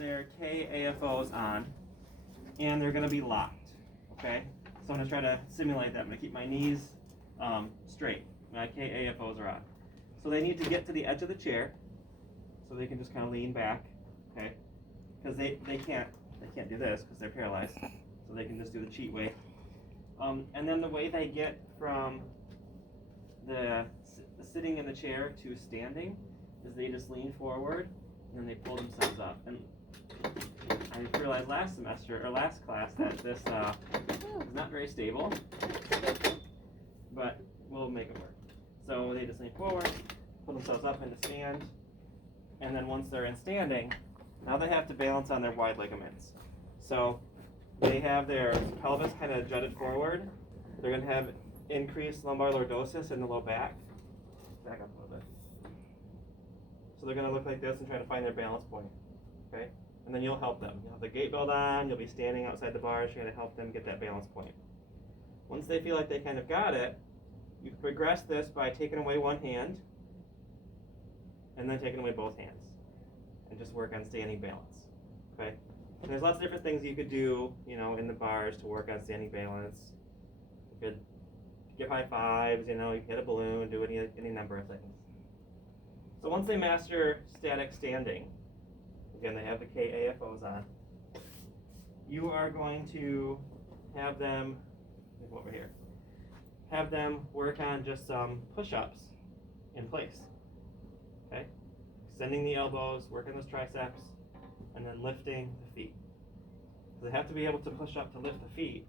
their KAFOs on, and they're going to be locked, okay? So I'm going to try to simulate that. I'm going to keep my knees straight. My KAFOs are on. So they need to get to the edge of the chair, so they can just kind of lean back, okay? Because they can't do this because they're paralyzed, so they can just do the cheat way. And then the way they get from the sitting in the chair to standing is they just lean forward and then they pull themselves up. And I realized last class that this is not very stable, but we'll make it work. So they just lean forward, pull themselves up into stand, and then once they're in standing, now they have to balance on their wide ligaments. So they have their pelvis kind of jutted forward. They're going to have increased lumbar lordosis in the low back. Back up a little bit. So they're going to look like this and try to find their balance point. Okay? And then you'll help them. You'll have the gait belt on. You'll be standing outside the bars. You're going to help them get that balance point. Once they feel like they kind of got it, you progress this by taking away one hand and then taking away both hands. And just work on standing balance. Okay? And there's lots of different things you could do, in the bars to work on standing balance. You could give high fives, you could hit a balloon, do any number of things. So once they master static standing, again, they have the KAFOs on, you are going to have them, over here, have them work on just some push-ups in place. Okay? Extending the elbows, working those triceps, and then lifting the feet. So they have to be able to push up to lift the feet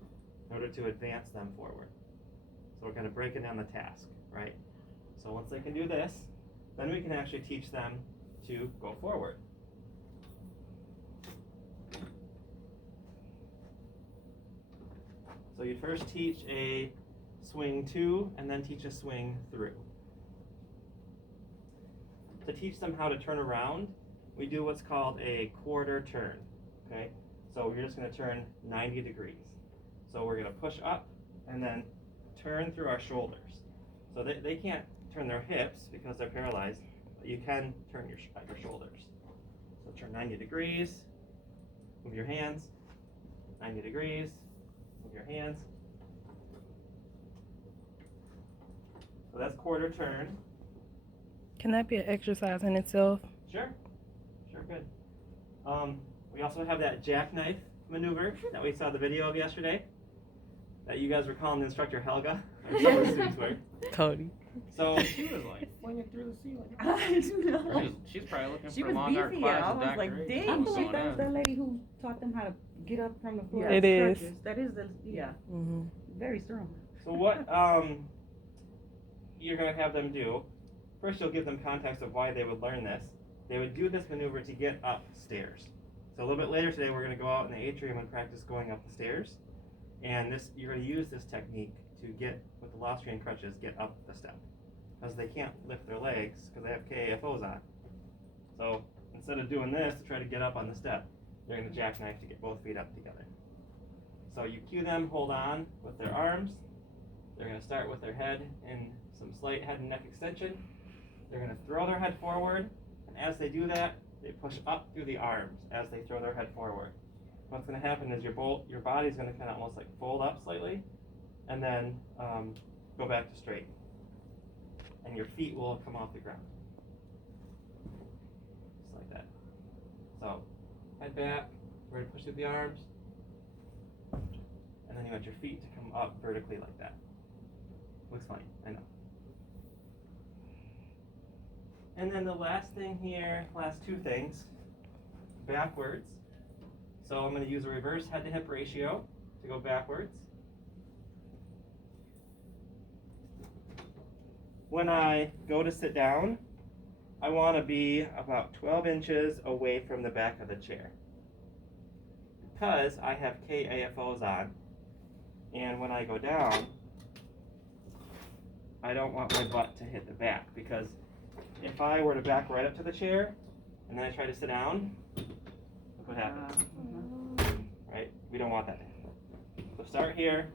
in order to advance them forward. So we're kind of breaking down the task, right? So once they can do this, then we can actually teach them to go forward. So you first teach a swing to, and then teach a swing through. To teach them how to turn around, we do what's called a quarter turn, okay? So you're just going to turn 90 degrees. So we're going to push up and then turn through our shoulders. So they can't turn their hips because they're paralyzed, but you can turn your shoulders. So turn 90 degrees, move your hands, 90 degrees, move your hands. So that's quarter turn. Can that be an exercise in itself? Sure could. We also have that jackknife maneuver that we saw the video of yesterday, that you guys were calling the instructor Helga, or some of the students were. Cody. So she was like flinging through the ceiling. I know. She's probably looking She for was long dark beefy. clouds I of was Dr. like, H. dang. I What's believe going that was on? the lady who taught them how to get up from the floor. It is. Crutches. That is yeah. Mm-hmm. Very strong. So what you're going to have them do, first you'll give them context of why they would learn this. They would do this maneuver to get upstairs. So a little bit later today we're going to go out in the atrium and practice going up the stairs. And you're going to use this technique to get, with the Loftstrand crutches, get up the step. Because they can't lift their legs because they have KAFOs on. So instead of doing this to try to get up on the step, they're going to jackknife to get both feet up together. So you cue them, hold on with their arms. They're going to start with their head in some slight head and neck extension. They're going to throw their head forward, and as they do that, they push up through the arms as they throw their head forward. What's going to happen is your body's going to kind of almost like fold up slightly, and then go back to straight. And your feet will come off the ground. Just like that. So, head back, we're going to push through the arms, and then you want your feet to come up vertically like that. Looks funny, I know. And then the last thing here, last two things, backwards. So I'm going to use a reverse head to hip ratio to go backwards. When I go to sit down, I want to be about 12 inches away from the back of the chair. Because I have KAFOs on, and when I go down, I don't want my butt to hit the back, because if I were to back right up to the chair, and then I try to sit down, look what happens. Right? We don't want that to happen. So start here,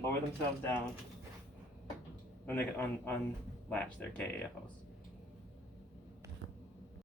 lower themselves down, then they can unlatch their KAFOs.